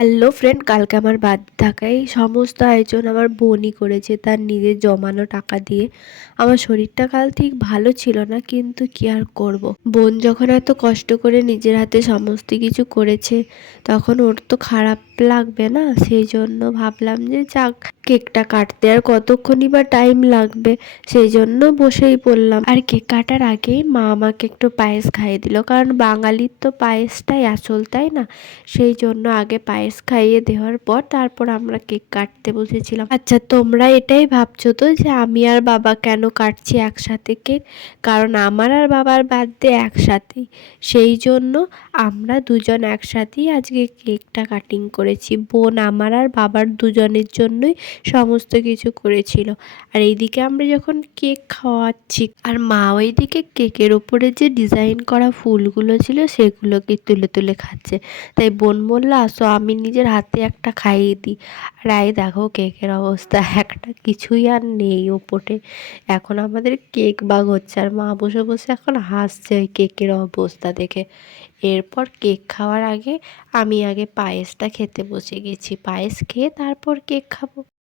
Hello friend, কালকে আমার birthday থাকায় সমস্ত আয়োজন আমার বোনই করেছে তার নিজের জমানো টাকা দিয়ে। আমার শরীরটা কাল ঠিক ভালো ছিল না, কিন্তু কি আর করব। বোন যখন এত কষ্ট করে নিজের হাতে সমস্ত কিছু করেছে, তখন ওর তো খারাপ লাগবে না। সেই জন্য ভাবলাম যে যাক, কেকটা কাটতে আর কতক্ষণই বা টাইম লাগবে, সেই জন্য বসেই পড়লাম। আর কেক কাটার আগেই মা আমাকে একটু পায়েস খাইয়ে দিল, কারণ বাঙালির তো পায়েসটাই আসল, তাই না? সেই জন্য আগে পায়েস খাইয়ে দেওয়ার পর তারপর আমরা কেক কাটতে বসেছিলাম। আচ্ছা, তোমরা এটাই ভাবছো তো যে আমি আর বাবা কেন কাটছি একসাথে কেক? কারণ আমার আর বাবার বার্থডে একসাথেই, সেই জন্য আমরা দুজন একসাথেই আজকে কেকটা কাটিং করেছি। বোন আমার আর বাবার দুজনের জন্যই সমস্ত কিছু করেছিল। আর এইদিকে আমরা যখন কেক খাওয়াচ্ছি, আর মা ওইদিকে কেকের ওপরে যে ডিজাইন করা ফুলগুলো ছিল সেগুলোকে তুলে তুলে খাচ্ছে। তাই বোন বলল, আসো আমি নিজের হাতে একটা খাইয়ে দিই। আর এই দেখো কেকের অবস্থা, একটা কিছুই আর নেই ওপরে। এখন আমাদের কেক বাগ হচ্ছে, আর মা বসে বসে এখন হাসছে ওই কেকের অবস্থা দেখে। এরপর কেক খাওয়ার আগে আমি আগে পায়েসটা খেতে বসে গেছি, পায়েস খেয়ে তারপর কেক খাবো।